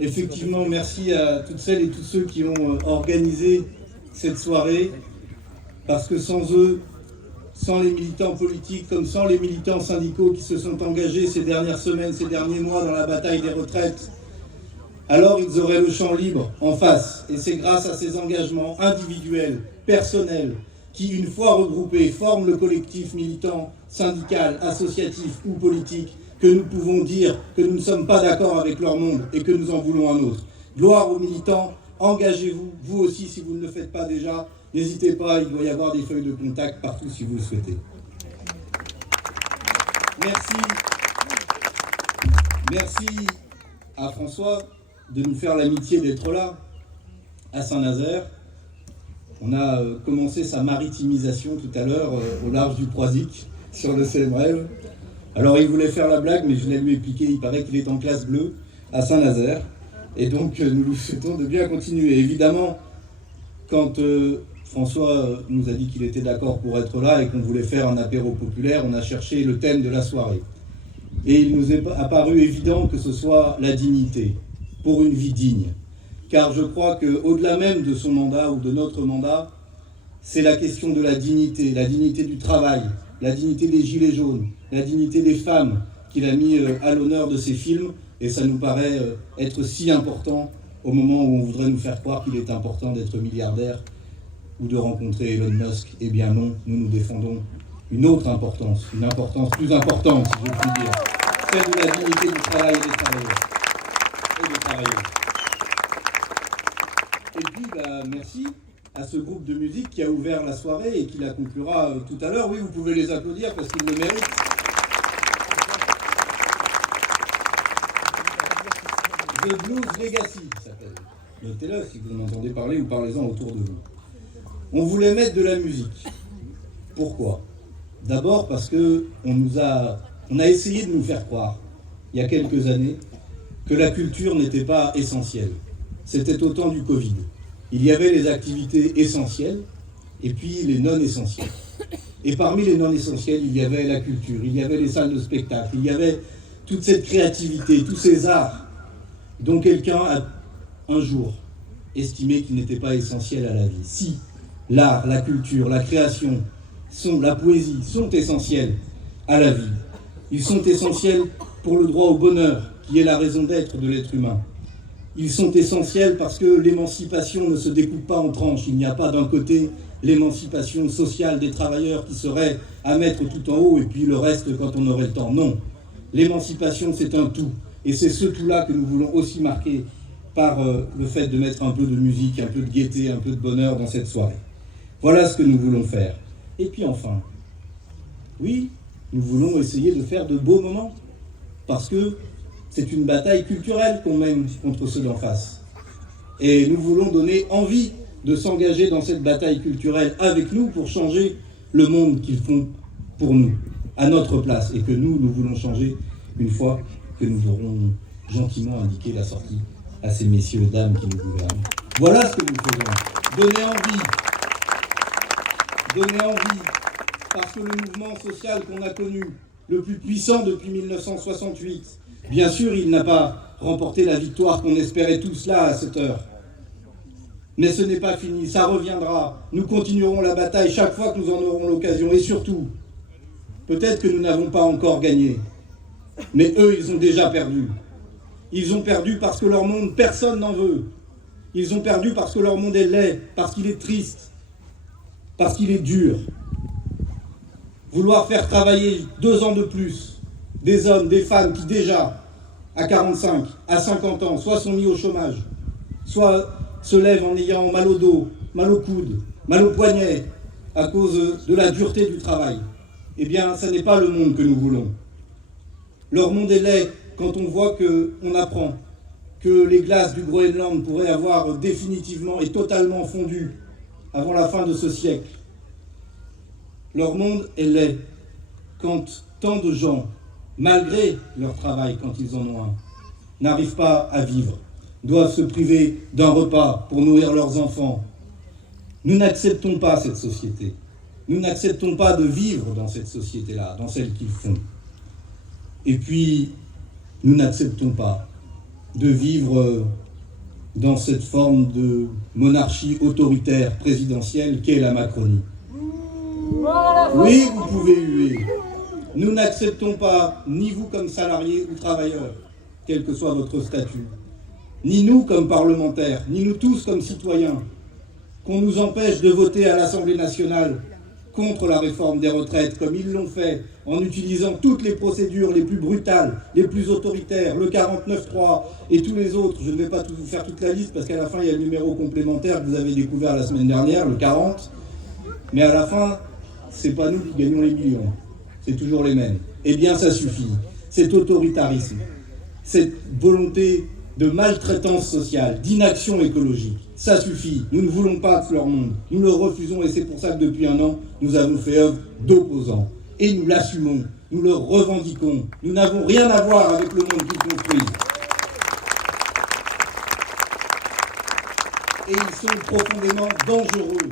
Effectivement, merci à toutes celles et tous ceux qui ont organisé cette soirée, parce que sans eux, sans les militants politiques, comme sans les militants syndicaux qui se sont engagés ces dernières semaines, ces derniers mois dans la bataille des retraites, alors ils auraient le champ libre en face. Et c'est grâce à ces engagements individuels, personnels, qui, une fois regroupés, forment le collectif militant, syndical, associatif ou politique, que nous pouvons dire que nous ne sommes pas d'accord avec leur monde et que nous en voulons un autre. Gloire aux militants, engagez-vous, vous aussi si vous ne le faites pas déjà, n'hésitez pas, il doit y avoir des feuilles de contact partout si vous le souhaitez. Merci à François de nous faire l'amitié d'être là, à Saint-Nazaire. On a commencé sa maritimisation tout à l'heure au large du Croisic, sur le Seine-Brève. Alors il voulait faire la blague, mais je l'ai lui expliqué, il paraît qu'il est en classe bleue à Saint-Nazaire. Et donc nous lui souhaitons de bien continuer. Évidemment, quand François nous a dit qu'il était d'accord pour être là et qu'on voulait faire un apéro populaire, on a cherché le thème de la soirée. Et il nous est apparu évident que ce soit la dignité, pour une vie digne. Car je crois qu'au-delà même de son mandat ou de notre mandat, c'est la question de la dignité du travail, la dignité des gilets jaunes, la dignité des femmes qu'il a mis à l'honneur de ses films, et ça nous paraît être si important au moment où on voudrait nous faire croire qu'il est important d'être milliardaire ou de rencontrer Elon Musk. Eh bien non, nous défendons une autre importance, une importance plus importante, si je puis dire, celle de la dignité du travail et des travailleurs. Et des travailleuses. Et puis, merci à ce groupe de musique qui a ouvert la soirée et qui la conclura tout à l'heure. Oui, vous pouvez les applaudir parce qu'ils le méritent. The Blues Legacy s'appelle. Notez-le si vous en entendez parler ou parlez-en autour de vous. On voulait mettre de la musique. Pourquoi ? D'abord parce que on a essayé de nous faire croire, il y a quelques années, que la culture n'était pas essentielle. C'était au temps du Covid. Il y avait les activités essentielles et puis les non essentielles. Et parmi les non essentielles, il y avait la culture, il y avait les salles de spectacle, il y avait toute cette créativité, tous ces arts dont quelqu'un a un jour estimé qu'ils n'étaient pas essentiels à la vie. Si l'art, la culture, la création, la poésie sont essentiels à la vie, ils sont essentiels pour le droit au bonheur, qui est la raison d'être de l'être humain. Ils sont essentiels parce que l'émancipation ne se découpe pas en tranches. Il n'y a pas d'un côté l'émancipation sociale des travailleurs qui serait à mettre tout en haut et puis le reste quand on aurait le temps. Non. L'émancipation, c'est un tout. Et c'est ce tout-là que nous voulons aussi marquer par le fait de mettre un peu de musique, un peu de gaieté, un peu de bonheur dans cette soirée. Voilà ce que nous voulons faire. Et puis enfin, oui, nous voulons essayer de faire de beaux moments. Parce que c'est une bataille culturelle qu'on mène contre ceux d'en face. Et nous voulons donner envie de s'engager dans cette bataille culturelle avec nous pour changer le monde qu'ils font pour nous, à notre place, et que nous voulons changer une fois que nous aurons gentiment indiqué la sortie à ces messieurs et dames qui nous gouvernent. Voilà ce que nous faisons. Donner envie, parce que le mouvement social qu'on a connu, le plus puissant depuis 1968, bien sûr, il n'a pas remporté la victoire qu'on espérait tous là à cette heure. Mais ce n'est pas fini, ça reviendra. Nous continuerons la bataille chaque fois que nous en aurons l'occasion. Et surtout, peut-être que nous n'avons pas encore gagné. Mais eux, ils ont déjà perdu. Ils ont perdu parce que leur monde, personne n'en veut. Ils ont perdu parce que leur monde est laid, parce qu'il est triste, parce qu'il est dur. Vouloir faire travailler 2 ans de plus des hommes, des femmes qui déjà, à 45, à 50 ans, soit sont mis au chômage, soit se lèvent en ayant mal au dos, mal au coude, mal au poignet, à cause de la dureté du travail. Eh bien, ce n'est pas le monde que nous voulons. Leur monde est laid quand on voit qu'on apprend que les glaces du Groenland pourraient avoir définitivement et totalement fondu avant la fin de ce siècle. Leur monde est laid quand tant de gens, malgré leur travail quand ils en ont un, n'arrivent pas à vivre, doivent se priver d'un repas pour nourrir leurs enfants. Nous n'acceptons pas cette société. Nous n'acceptons pas de vivre dans cette société-là, dans celle qu'ils font. Et puis, nous n'acceptons pas de vivre dans cette forme de monarchie autoritaire présidentielle qu'est la Macronie. Oui, vous pouvez huer. Nous n'acceptons pas, ni vous comme salariés ou travailleurs, quel que soit votre statut, ni nous comme parlementaires, ni nous tous comme citoyens, qu'on nous empêche de voter à l'Assemblée nationale contre la réforme des retraites, comme ils l'ont fait, en utilisant toutes les procédures les plus brutales, les plus autoritaires, le 49.3 et tous les autres. Je ne vais pas vous faire toute la liste, parce qu'à la fin, il y a le numéro complémentaire que vous avez découvert la semaine dernière, le 40. Mais à la fin, c'est pas nous qui gagnons les millions. C'est toujours les mêmes. Eh bien, ça suffit. Cet autoritarisme, cette volonté de maltraitance sociale, d'inaction écologique, ça suffit. Nous ne voulons pas de leur monde. Nous le refusons et c'est pour ça que depuis un an, nous avons fait œuvre d'opposants. Et nous l'assumons, nous le revendiquons. Nous n'avons rien à voir avec le monde qu'ils construisent. Et ils sont profondément dangereux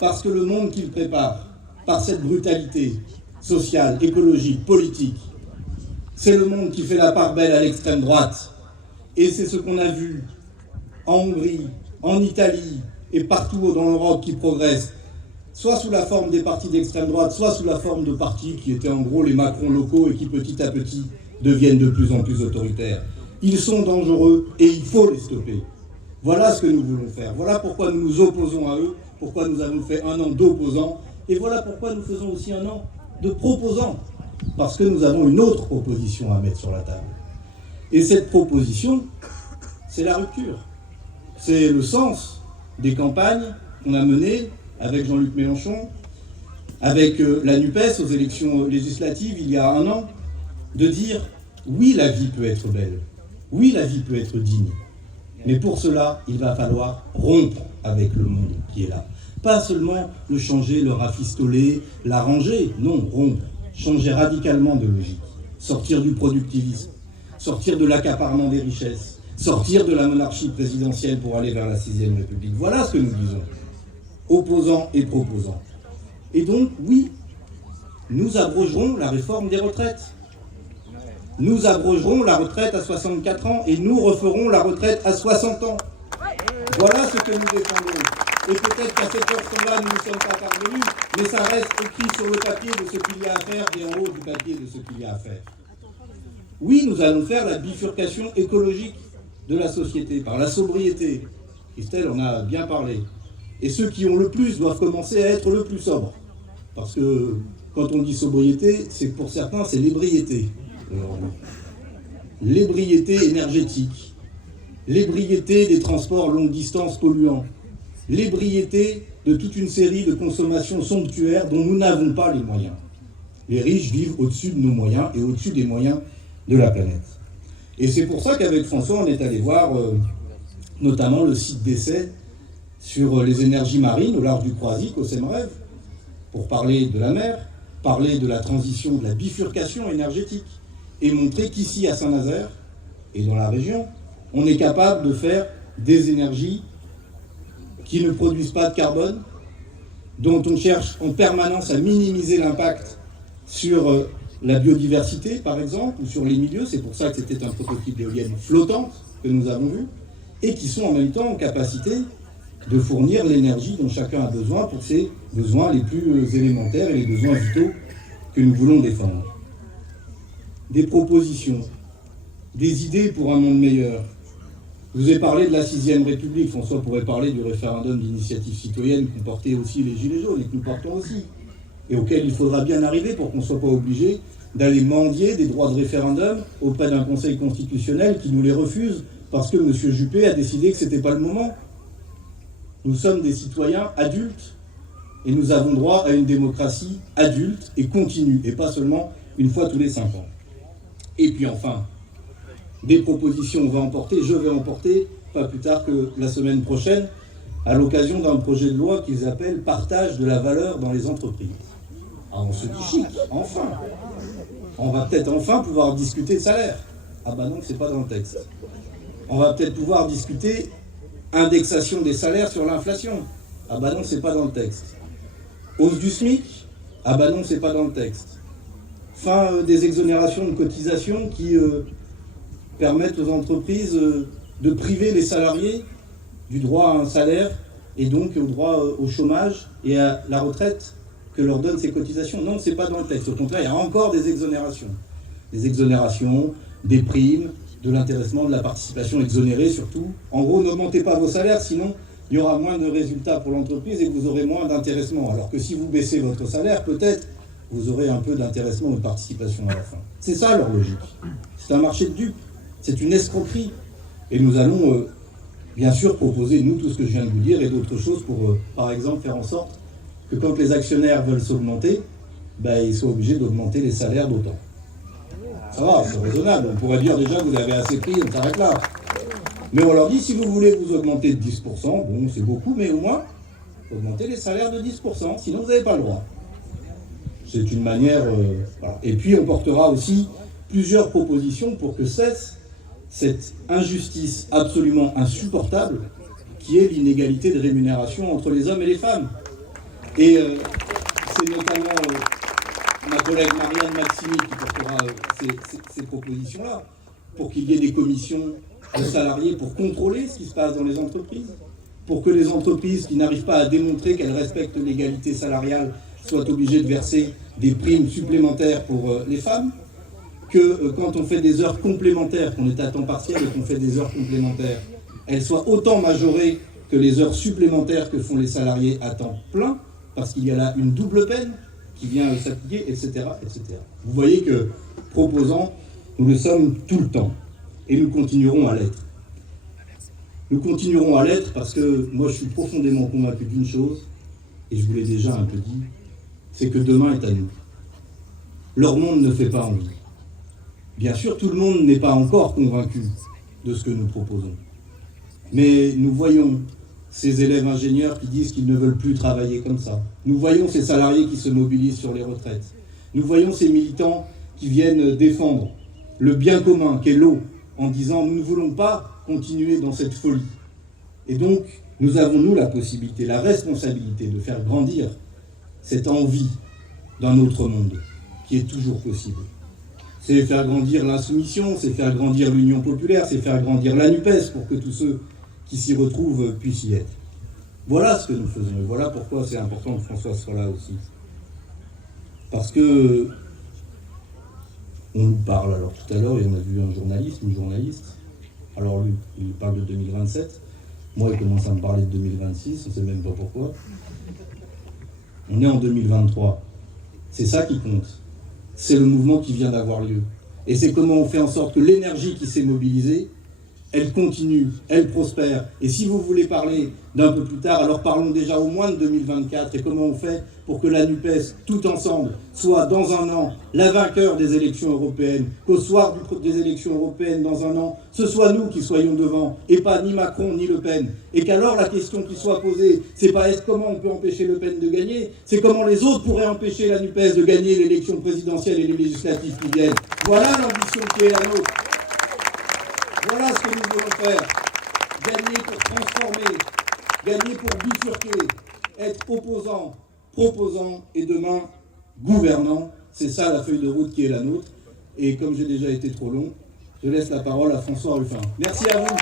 parce que le monde qu'ils préparent, par cette brutalité sociale, écologique, politique, c'est le monde qui fait la part belle à l'extrême droite. Et c'est ce qu'on a vu en Hongrie, en Italie et partout dans l'Europe qui progresse, soit sous la forme des partis d'extrême droite, soit sous la forme de partis qui étaient en gros les Macron locaux et qui petit à petit deviennent de plus en plus autoritaires. Ils sont dangereux et il faut les stopper. Voilà ce que nous voulons faire. Voilà pourquoi nous nous opposons à eux, pourquoi nous avons fait un an d'opposants, et voilà pourquoi nous faisons aussi un an de proposants, parce que nous avons une autre proposition à mettre sur la table. Et cette proposition, c'est la rupture. C'est le sens des campagnes qu'on a menées avec Jean-Luc Mélenchon, avec la NUPES aux élections législatives il y a un an, de dire oui, la vie peut être belle, oui, la vie peut être digne, mais pour cela, il va falloir rompre avec le monde qui est là. Pas seulement le changer, le rafistoler, l'arranger, non, rompre, changer radicalement de logique, sortir du productivisme, sortir de l'accaparement des richesses, sortir de la monarchie présidentielle pour aller vers la 6e République. Voilà ce que nous disons, opposants et proposants. Et donc, oui, nous abrogerons la réforme des retraites. Nous abrogerons la retraite à 64 ans et nous referons la retraite à 60 ans. Voilà ce que nous défendons. Et peut-être qu'à cette heure-là, nous ne sommes pas parvenus, mais ça reste écrit sur le papier de ce qu'il y a à faire et en haut du papier de ce qu'il y a à faire. Oui, nous allons faire la bifurcation écologique de la société par la sobriété. Christelle en a bien parlé. Et ceux qui ont le plus doivent commencer à être le plus sobres. Parce que quand on dit sobriété, c'est que pour certains, c'est l'ébriété. L'ébriété énergétique, l'ébriété des transports longue distance polluants, l'ébriété de toute une série de consommations somptuaires dont nous n'avons pas les moyens. Les riches vivent au-dessus de nos moyens et au-dessus des moyens de la planète. Et c'est pour ça qu'avec François, on est allé voir notamment le site d'essai sur les énergies marines au large du Croisic, au Semerève, pour parler de la mer, parler de la transition, de la bifurcation énergétique, et montrer qu'ici, à Saint-Nazaire, et dans la région, on est capable de faire des énergies qui ne produisent pas de carbone, dont on cherche en permanence à minimiser l'impact sur la biodiversité, par exemple, ou sur les milieux. C'est pour ça que c'était un prototype d'éolienne flottante que nous avons vu, et qui sont en même temps en capacité de fournir l'énergie dont chacun a besoin pour ses besoins les plus élémentaires et les besoins vitaux que nous voulons défendre. Des propositions, des idées pour un monde meilleur. Je vous ai parlé de la 6e République. François pourrait parler du référendum d'initiative citoyenne qu'ont porté aussi les Gilets jaunes et que nous portons aussi, et auquel il faudra bien arriver pour qu'on ne soit pas obligé d'aller mendier des droits de référendum auprès d'un Conseil constitutionnel qui nous les refuse parce que M. Juppé a décidé que ce n'était pas le moment. Nous sommes des citoyens adultes et nous avons droit à une démocratie adulte et continue, et pas seulement une fois tous les 5 ans. Et puis enfin, des propositions, je vais en porter, pas plus tard que la semaine prochaine, à l'occasion d'un projet de loi qu'ils appellent « Partage de la valeur dans les entreprises ». Ah, on se dit chic, enfin. On va peut-être enfin pouvoir discuter de salaire. Ah bah non, c'est pas dans le texte. On va peut-être pouvoir discuter indexation des salaires sur l'inflation. Ah bah non, c'est pas dans le texte. Hausse du SMIC. Ah bah non, c'est pas dans le texte. Fin des exonérations de cotisations qui permettent aux entreprises de priver les salariés du droit à un salaire et donc au droit au chômage et à la retraite que leur donnent ces cotisations. Non, ce n'est pas dans le texte. Au contraire, il y a encore des exonérations. Des exonérations, des primes, de l'intéressement, de la participation exonérée surtout. En gros, n'augmentez pas vos salaires, sinon il y aura moins de résultats pour l'entreprise et vous aurez moins d'intéressement. Alors que si vous baissez votre salaire, peut-être vous aurez un peu d'intéressement ou de participation à la fin. C'est ça leur logique. C'est un marché de dupes. C'est une escroquerie. Et nous allons bien sûr proposer, nous, tout ce que je viens de vous dire et d'autres choses pour, par exemple, faire en sorte que quand les actionnaires veulent s'augmenter, ils soient obligés d'augmenter les salaires d'autant. Ça va, c'est raisonnable. On pourrait dire déjà que vous avez assez pris, on s'arrête là. Mais on leur dit, si vous voulez vous augmenter de 10%, bon, c'est beaucoup, mais au moins, augmentez les salaires de 10%, sinon vous n'avez pas le droit. C'est une manière... voilà. Et puis, on portera aussi plusieurs propositions pour que cesse cette injustice absolument insupportable qui est l'inégalité de rémunération entre les hommes et les femmes. Et c'est notamment ma collègue Marianne Maximi qui portera ces propositions-là, pour qu'il y ait des commissions de salariés pour contrôler ce qui se passe dans les entreprises, pour que les entreprises qui n'arrivent pas à démontrer qu'elles respectent l'égalité salariale soient obligées de verser des primes supplémentaires pour les femmes, que quand on fait des heures complémentaires, qu'on est à temps partiel et qu'on fait des heures complémentaires, elles soient autant majorées que les heures supplémentaires que font les salariés à temps plein, parce qu'il y a là une double peine qui vient s'appliquer, etc., etc. Vous voyez que, proposant, nous le sommes tout le temps, et nous continuerons à l'être. Nous continuerons à l'être parce que moi je suis profondément convaincu d'une chose, et je vous l'ai déjà un peu dit, c'est que demain est à nous. Leur monde ne fait pas envie. Bien sûr, tout le monde n'est pas encore convaincu de ce que nous proposons. Mais nous voyons ces élèves ingénieurs qui disent qu'ils ne veulent plus travailler comme ça. Nous voyons ces salariés qui se mobilisent sur les retraites. Nous voyons ces militants qui viennent défendre le bien commun qu'est l'eau en disant « nous ne voulons pas continuer dans cette folie ». Et donc, nous avons, nous, la possibilité, la responsabilité de faire grandir cette envie d'un autre monde qui est toujours possible. C'est faire grandir l'insoumission, c'est faire grandir l'Union populaire, c'est faire grandir la NUPES pour que tous ceux qui s'y retrouvent puissent y être. Voilà ce que nous faisons, et voilà pourquoi c'est important que François soit là aussi. Parce que on nous parle, alors tout à l'heure, on a vu un journaliste, une journaliste, alors lui, il parle de 2027, moi il commence à me parler de 2026, on ne sait même pas pourquoi. On est en 2023, c'est ça qui compte. C'est le mouvement qui vient d'avoir lieu. Et c'est comment on fait en sorte que l'énergie qui s'est mobilisée, elle continue, elle prospère. Et si vous voulez parler d'un peu plus tard, alors parlons déjà au moins de 2024 et comment on fait pour que la NUPES, tout ensemble, soit dans un an la vainqueur des élections européennes, qu'au soir des élections européennes dans un an, ce soit nous qui soyons devant et pas ni Macron ni Le Pen. Et qu'alors la question qui soit posée, c'est pas comment on peut empêcher Le Pen de gagner, c'est comment les autres pourraient empêcher la NUPES de gagner l'élection présidentielle et les législatives qui viennent. Voilà l'ambition qui est la nôtre. Voilà ce que nous voulons faire. Gagner pour transformer, gagner pour bifurquer, être opposant, proposant et demain gouvernant. C'est ça la feuille de route qui est la nôtre. Et comme j'ai déjà été trop long, je laisse la parole à François Ruffin. Merci à vous.